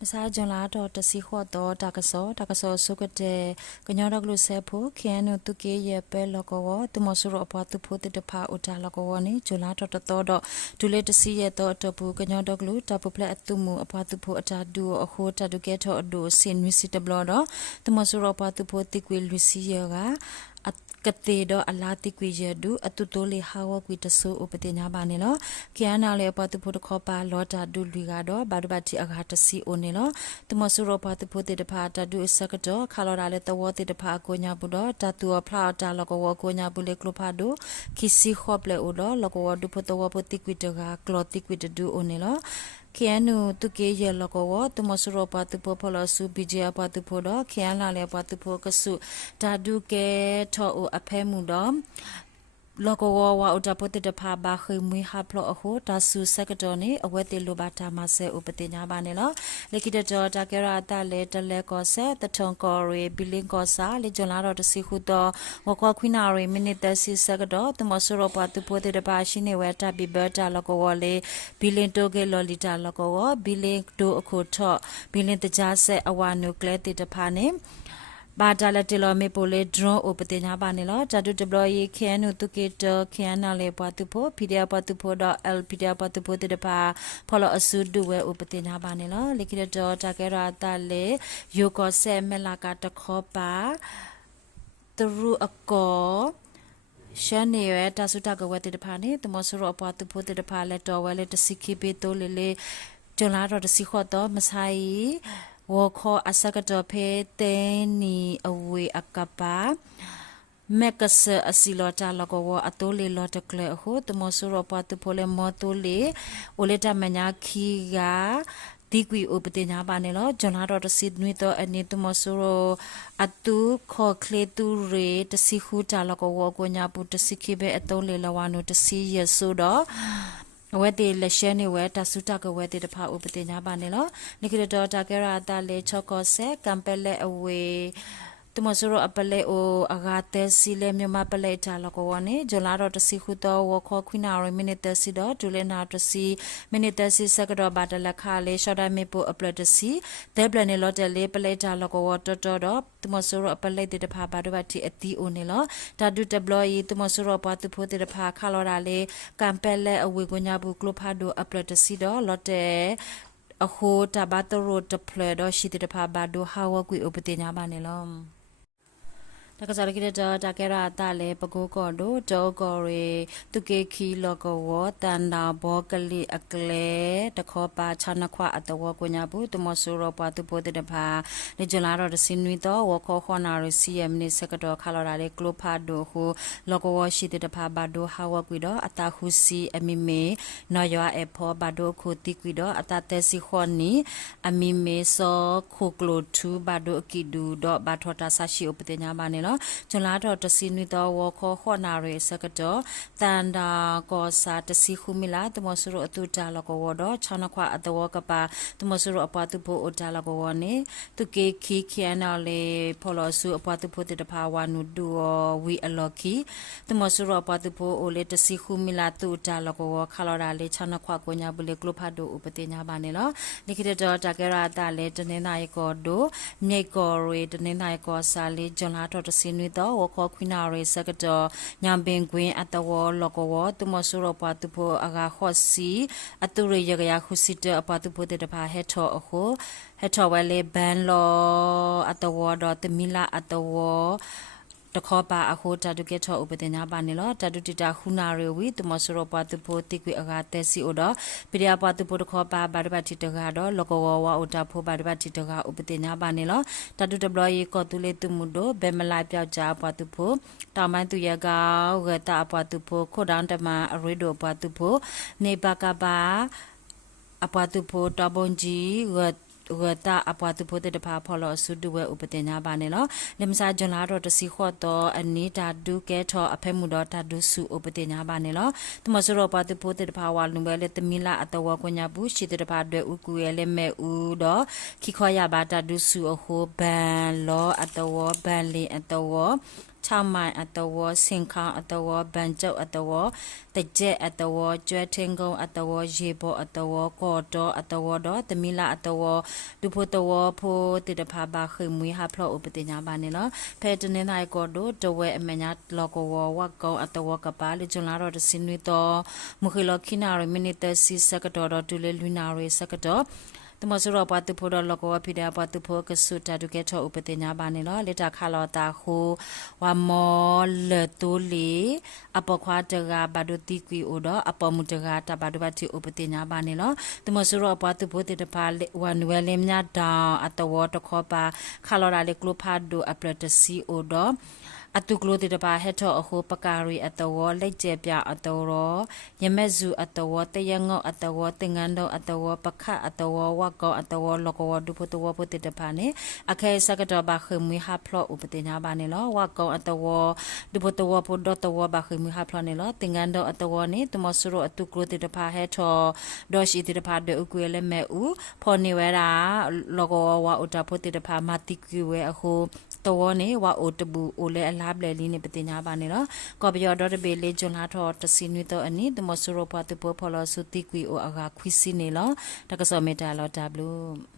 Masa jala to ta si kho to ta ka so su ka te ka nya dak lu se pho khen no tu ke ye pe lo ko wo tu mo su ro pa tu pho te pha u ta lo ko wo ni jala to do tu le ta si ye to pu ka nya dak lu ta pu ple atu mu pa tu pho ta du a kho ta du ke to do sin wi si te blo do tu mo su ro pa tu pho ti kwe lu si ye gaကတိတော့အလားတိကွေရဒူအတူတိုးလေဟာဝကွေတဆူဥပတိညာပါနေလောကျန်နာလေပတူဖို့ခေါ်ပါလောတာဒူလူကတော့ဘာဒဘတိအခါတစီအိုနေလောတမဆူရောပတူဖို့တေတဖာတဒူစကတော့ခါလော်ရာလေတဝတေတဖာကိုညာဘူးတော့တတူဖလာတာလကောကိုညာဘူးလေကလဖာဒူခီစီခေါပလေအိုလောလကောဒူဖို့တဝဖို့တိကွေတကကလောတိကွေတဒူအိုနေလောKianu tu ke ye lokowo tu mosuro pa tu po polo su bije pa tu po do kian la le pa tu po kasu ta du ke tho o aphe mu do lokowo wa utapote de pha ba khu mui ha phlo a ho ta su sector ni awete lo ba ta ma se upatinya ba ne lo lekita jo ta kera ta le ta le ko se ta thong ko re billing ko sa le jon la ro ta si khu to wa ko khwina re minute ta si sector tu mo so ro pa tu pote de ba shi ne we ta bi ba ta lokowo le billing to ke lo lita lokowo billing to a ko tho billing ta ja se awa nuclear te ta pha ne ba ta la te lo me po le drone o pate nya ba ne lo ta tu deploy khen nu tu ke to khen na le pa tu pho pdia pa tu pho do l pdia pa tu pho te pa follow asu du we o pate nya ba ne lo le ki to ta ke ra ta le yo ko se me la ka ta kho pa tru a ko ရှမ်းနေရတာစုတာကဝတ်တဲ့ဖာနေတမဆရအပွားသူဖို့တဲ့ဖာလက်တော်ဝဲလက်တစီခိပေတိုးလေလေဂျွန်လာတော့တစီခေါ်တော့မဆိုင်ဝခောအစကတော့ဖေတဲနီအဝေအကပါမက်ကဆအစီလောတာလကောအတိုးလေလောတကလေဟိုတမဆရအပွားသူဖို့လေမောတိုးလေအိုလက်တမညာခီကဒီကွီဥပဒေညာပါနေလို့ဂျွန်လာတော့တစီနွေတော့အနေတမဆရအတူခေါ်ကလေတူရေတစီခူတာလကောကိုညာပူတစီခိပဲအတုံးလေလဝနုတစီရဆိုတော့ဝဲတေလက်ရှဲနေဝဲတဆုတကဝဲတေတဖာဥပဒေညာပါနေလို့နိကရတော့တာကရတာလေချော့ကောဆက်ကမ်ပဲလေအဝေတမဆရအပလေအိုအဂါတဲစီလေမြမပလေတာလကောဝနေဂျလာတော့တစီခုတော့ဝခေါ်ခွိနာရမိနစ်တစီတော့ဒူလေနာတစီမိနစ်တစီစကတော့ဘာတလခါလေရှော့ဒမေပိုအပလတစီဒဲဘလနေလော်တယ်လေပလေတာလကောဝတော်တော်တော့တမဆရအပလေတေတဖာဘာတော့တီအတီအိုနေလောတာဒူတဘလီတမဆရပါတဖို့တေတဖာခါလော်ရာလေကမ်ပဲလေအဝေကိုညာဘူးကလဖာဒိုအပလတစီတော့လော်တယ်အခုတဘတ်ရိုတဖလေတော့ရှိတေတဖာဘာဒိုဟာဝကွေဥပတေညာပါနေလောတကစားကိတဲ့တာကရာတာလေပကိုကောဒိုတောကောရီတုကေခီလောကောဝတန်တာဘောကလီအကလေတခောပါချနခွအတဝကိုညာဘူးတမဆူရောပါတုပိုတဲ့ဖာနေဂျလာတော့စင်နွီတော့ဝခောခောနာရစီယမ်နေစကတော့ခါလော်ရာလေကလိုဖာဒိုဟိုလောကောဝရှိတဲ့ဖာဘာဒိုဟာဝကွီတော့အတာခုစီအမီမေနော်ရွာအဖောဘာဒိုခိုတိကွီတော့အတာတဲစီခွန်နီအမီမေစောခိုကလိုထူဘာဒိုအကီဒူတော့ဘာထောတာဆရှိဥပဒေညာပါနေဂျွန်လာတော့တစီနွီတော့ဝခောခောနာရေစကတော့တန်တာကောစာတစီခုမီလာတမဆူရအတူတာလကောတော့ချောင်းခွအတဝကပါတမဆူရအပတူဖို့အတာလကောနေသူကေခီခီအနာလေဖော်လို့ဆူအပတူဖို့တဖာဝနုဒူဝီအလော်ကီတမဆူရအပတူဖို့အိုလေတစီခုမီလာတူတာလကောခါလော်ရာလေချောင်းခွကိုညာဘူးလေကလဖတ်ဒိုဥပတိညာပါနေလောနိခိတတော့တာကရာတာလေတနေနာယေကောဒိုမြိတ်ကောရေတနေနာယေကောစာလေဂျွန်လာတော့တစီနွီတော့ဝခောခွိနာရေစကတော့ညာပင်ကွင်းအတဝလောကဝသူမဆူရပါသူဖို့အဂါခော့စီအတူရရရခုစီတအပသူဖို့တဲ့တဖာဟက်ထော်အခုဟက်ထော်ဝဲလေဘန်လောအတဝတော့တမီလာအတဝတခောပါအခုတတုကေထောဥပဒေညာပါနေလောတတုတတာခုနာရဝီတမဆရပတုဖို့တိကွေအဂါတဲစီအိုတော့ပိရပတုဖို့တခောပါဘာဒဘတိတကတော့လောကဝဝအိုတာဖို့ဘာဒဘတိတကဥပဒေညာပါနေလောတတုတဘလယေကောတူလေတုမှုတို့ဘယ်မလိုက်ပြောက်ကြပတုဖို့တောင်ပိုင်းသူရကဝတာပတုဖို့ခိုဒေါန်တမအရိဒိုပတုဖို့နေပကပါအပတုဖို့တဘွန်ကြီးဝတာအပွားသူဖို့တဲ့ဖာဖော်လို့ဆုဒဝဲဥပဒေညာပါနေလောလမစာဂျွန်လာတော့တစီခေါ်တော့အနေတာဒုကဲထောအဖဲမှုတော့တာဒုစုဥပဒေညာပါနေလောတမဆရောပါသူဖို့တဲ့ဖာဝါလုံပဲလေတမီလာအတဝကိုညာဘူးရှိတဲ့ဖာတွေဥကူရဲလေမဲဥတော့ခိခေါ်ရပါတာဒုစုအဟိုဘန်လောအတဝဘန်လီအတဝချ ชาวไม้อัตวสิงคาอัตวบันเจ้าอัตวตะเจอัตวจวยเทงกงอัตวเยโบอัตวกอดออัตวดอตะมิลาอัตวดุโพตวโพติดภาบาคือมุยฮาพลออุปติญญาบานิลเพจเนนายกอดตเวอเมญาลอกววะกออัตวกปาลิจุลารอดสินุตมุขิลคินารมินิเตสิสกตอดตุเลลุนาเรสกตอตมสุรปาตุโพดลกวพิดาปาตุโพกสุตาดุเกทอุปติญญาบานิลเลตาคาลอตาโความอเลตุลีอปควาตกาบาดุติกีโอดอปมุตกาตาบาดุบัติอุปติญญาบานิลตมสุรปาตุโพติตปาวันเวเลมญาดาอัตวตคอปาคาลอราเลกลุพาดูอปรตซีโอดอตุกโลติตปาเฮทอโฮปการีอัตวเลเจปยาอัตวรยเมซูอัตวเตยังงอัตวเตงันโดอัตวปะคะอัตววะกออัตวลกวดุปตวปติตปาเนอเคสกตบาคมุยฮาพลอุปติญญาบาเนลวะกออัตวดุปตวปดตวบาคมุยฮาพลเนลเตงันโดอัตวเนตมสุรอตุกโลติตปาเฮทอดอชิติตปาเดอุกเวเลเมอูพอนิเวราลกววะอุตปติตปามาติกิเวอโฮตัวนี้ว่าโอตบูโอเลอลาบเลลีนี่ปฏิญญาบานี่เนาะก็ไปยอดเบเลจนหาทอตสินุตอันนี้ตมสุโรปาตุโพพอลสุติกุยโออากาควิสินี่เนาะตะกสอเมตาลอตาบลู